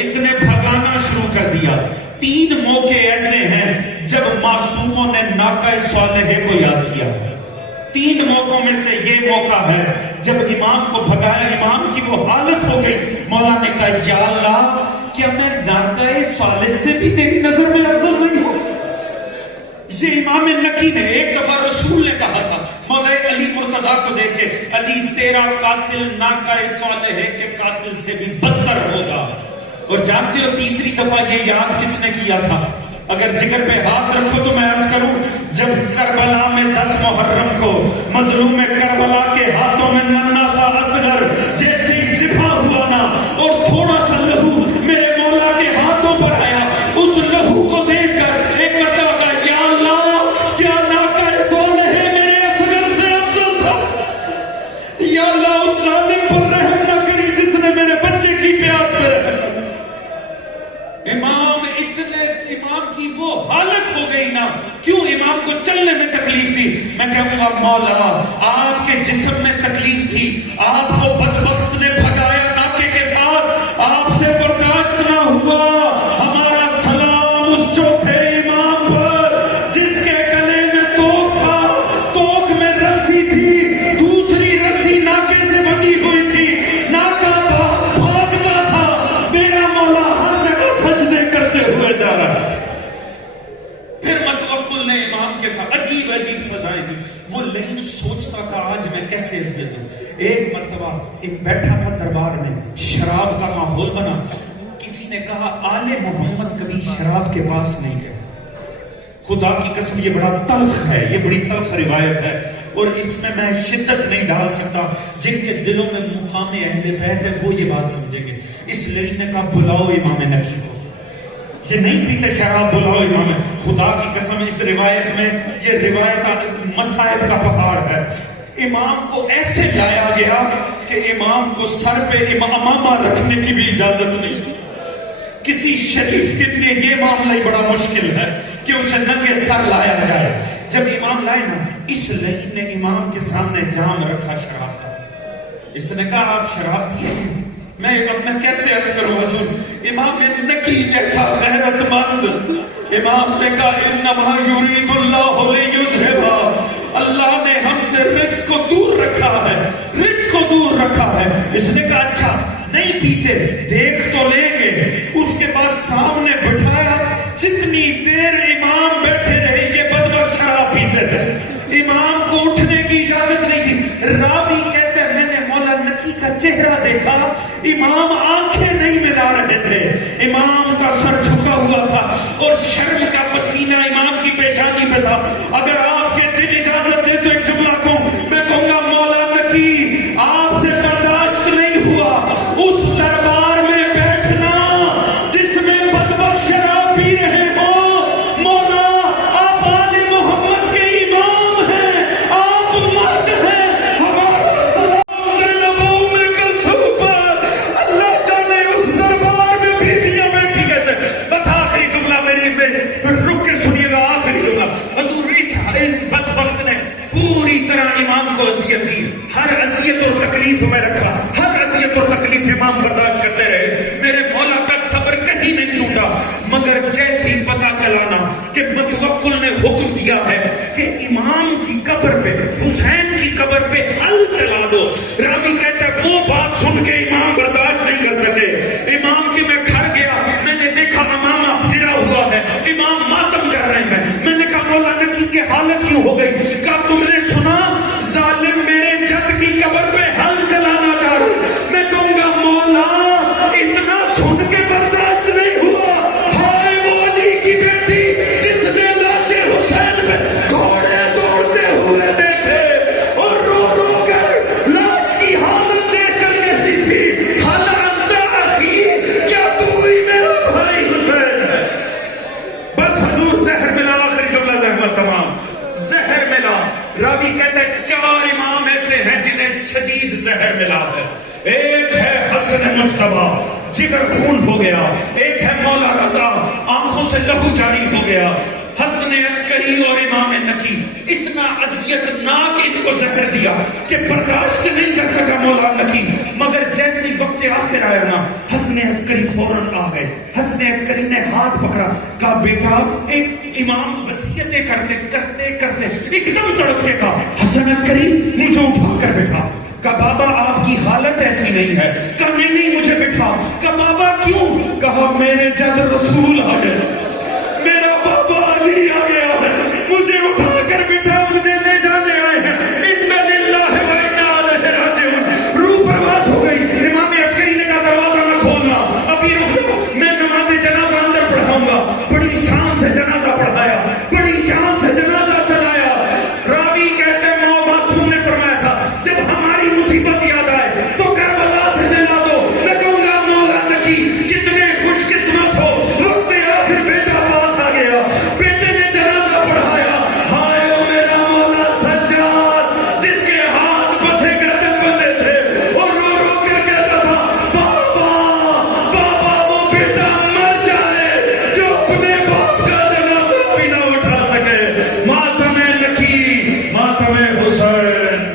اس نے بھگانا شروع کر دیا. 3 موقع ایسے ہیں جب معصوموں نے ناقہ صالحہ کو یاد کیا. 3 موقعوں میں سے یہ موقع ہے جب امام کو بھگایا, امام کی وہ حالت ہو گئی. مولا نے کہا یا اللہ کیا میں ناقہ صالح سے بھی تیری نظر میں افضل نہیں ہوں؟ یہ امام نقی نے ایک دفعہ رسول نے کہا تھا مولا علی مرتضیٰ کو دیکھ کے, علی تیرا قاتل ناقہ صالح کے قاتل سے بھی بدتر ہوگا. اور جانتے ہو تیسری دفعہ یہ یاد کس نے کیا تھا؟ اگر جگر پہ ہاتھ رکھو تو میں عرض کروں, جب کربلا میں 10 محرم کو مظلوم کربلا کے ہاتھوں میں ننھا سا اصغر جیسے ہی ذبح ہوا نا اور تھوڑا سا لہو میرے مولا کے ہاتھوں پر آیا, اس لہو کو دیکھ کر ایک مرتبہ کہا یا اللہ کیا ناقہ صالح میرے اصغر سے افضل تھا؟ یا اللہ اس ظالم پر رحم نہ کری جس نے میرے بچے کی پیاس میں رحم. امام کی وہ حالت ہو گئی نا, کیوں امام کو چلنے میں تکلیف تھی. میں کہوں گا مولا آپ کے جسم میں تکلیف تھی, آپ کو بدبخت نے بھگایا ناکے کے ساتھ, آپ سے برداشت نہ ہوا. ہمارا سلام اس چوتھے امام پر جس کے گلے میں توک تھا, توک میں رسی تھی, دوسری رسی ناکے سے بندھی ہوئی تھی, ناکا بھاگتا تھا, میرا مولا ہر جگہ سجدے کرتے ہوئے جا رہا. پھر متوکل نے امام کے ساتھ عجیب عجیب فضائیں دی. وہ لین سوچتا تھا آج میں کیسے عزت دوں. ایک مرتبہ ایک بیٹھا تھا دربار میں, شراب کا ماحول بنا. کسی نے کہا آل محمد کبھی شراب کے پاس نہیں گئے. خدا کی قسم یہ بڑا تلخ ہے, یہ بڑی تلخ روایت ہے اور اس میں میں شدت نہیں ڈال سکتا. جن کے دلوں میں مقام اہل بیت ہے وہ یہ بات سمجھیں گے. اس لیے نے کہا بلاؤ امام نقی کو, یہ نہیں پیتے شراب, بلاؤ امام. خدا کی قسم اس روایت میں, یہ روایت مصائب کا پہاڑ ہے. امام کو ایسے لایا گیا کہ امام کو سر پہ امامہ رکھنے کی بھی اجازت نہیں. کسی شریف کے لیے یہ معاملہ ہی بڑا مشکل ہے کہ اسے ننگے سر لایا جائے. جب امام لائے نا, اس لعین نے امام کے سامنے جام رکھا شراب کا. اس نے کہا آپ شراب پیے؟ میں کیسے عرض کروں حضور, امام نقی جیسا غیرت مند. امام نے کہا انما یرید اللہ لیذھب, اللہ نے ہم سے رجس کو دور رکھا ہے, رجس کو دور رکھا ہے. اس نے کہا اچھا نہیں پیتے, دیکھ تو لیں گے. اس کے بعد سامنے بٹھایا, جتنی دیر امام بیٹھے رہے یہ بدبخت شراب پیتے رہے. امام کو اٹھنے کی اجازت نہیں تھی. راوی کہتے ہیں میں نے مولا نقی کا چہرہ دیکھا, امام آنکھیں نہیں ملا رہے تھے, امام کا سر جھکا ہوا تھا اور شرم کا پسینہ امام کی پیشانی پہ تھا. اگر آپ کے دل اجازت دے تو ایک جملہ کہوں, میں کہوں گا مولا نقی آپ سے برداشت نہیں ہوا اس دربار میں بیٹھنا جس میں بدبخت شراب پی رہے ہو. مولا آپ آل محمد کے امام ہیں, آپ مرد ہیں, ہمارا سلام سے لبوں میں کلثوم پر. اللہ جانے اس دربار میں بیویاں بیٹھی کیسے. بس آخری جملہ میری میں رک کے سنیے گا, آخری جملہ. حضور اس بدبخت نے پوری طرح امام کو اذیت دی, ہر اذیت اور تکلیف میں رکھا, ہر اذیت اور تکلیف امام برداشت کرتے رہے. میرے مولا کا صبر کہیں نہیں ٹوٹا, مگر جیسے ہی پتا چلانا کہ متوکل نے حکم دیا ہے کہ امام کی قبر پہ, حسین کی قبر پہ حل چلا دو, راوی کہتا ہے وہ بات سن کے امام برداشت نہیں کر سکے. امام کی میں گھر گیا, میں نے دیکھا امامہ گرا ہوا ہے, امام ماتم کر رہے ہیں. میں نے کہا مولا نقی یہ حالت کیوں ہو گئی؟ کہا تم نے سنا ظالم میرے جد کی قبر پہ حل چلانا چاہ رہے. میں کہوں گا مولا اتنا سن کے برداشت نہیں ہوا. ہائے وہ علی کی بیٹی جس نے لاش حسین پہ گھوڑے دوڑتے ہوئے دیکھے اور رو رو کر لاش کی حالت دیکھ کر کہتی تھی حل انت اخی, کیا تو ہی میرا بھائی حسین ہے. بس حضور زہر ملا, آخری جملہ زحمت تمام, زہر ملا. راوی کہتا ہے 4 امام ایسے ہیں جنہیں شدید زہر ملا ہے. ایک ہے حسن مجتبی, جگر خون ہو گیا. ایک ہے مولا رضا, آنکھوں سے لہو جاری ہو گیا. حسن عسکری اور امام نقی اتنا اذیت ناک ان کو زہر دیا کہ برداشت نہیں کر سکا مولا نقی. مگر جیسے وقت آخر آیا نا, حسن حسن عسکری فوراً آ گئے. حسن عسکری نے ہاتھ پکڑا, کہا بیٹا, ایک امام وصیتیں کرتے کرتے کرتے ایک دم تڑپ کے کہا, حسن عسکری مجھے اٹھا کر بیٹھا. کہا بابا آپ کی حالت ایسی نہیں ہے. کہا نہیں مجھے بٹھا. کہا بابا کیوں؟ کہا میرے جد رسول آ گئے, میرا بابا علی آ گیا ہے, مجھے اٹھا کر بٹھا, مجھے لے جانے آئے ہیں. انا للہ و انا الیہ راجعون. روح پرواز ہو گئی. امام عسکری نے کہا دروازہ نہ کھولنا, ابھی رکو, میں نماز جنازہ اندر پڑھاؤں گا. بڑی شان سے جنازہ پڑھایا, بڑی شان سے جنازہ چلایا. راوی کہتے ہیں ماں معصوم نے فرمایا تھا, جب ہماری مصیبت یاد آئے تو کربلا سے ملا دو. لگوں گا مولا نکی کتنے خوش قسمت ہو, وقت آخر بیٹا پاس آ گیا, بیٹے نے جنازہ پڑھایا. ہائے او میرا مولا سجاد, جس کے ہاتھ بسے گردن بندے تھے, اور رو رو کر کہتا تھا بابا بابا, وہ بیٹا مر جائے جو اپنے باپ کا جنازہ بھی نہ اٹھا سکے. ماتم نکی, ماتم حسین.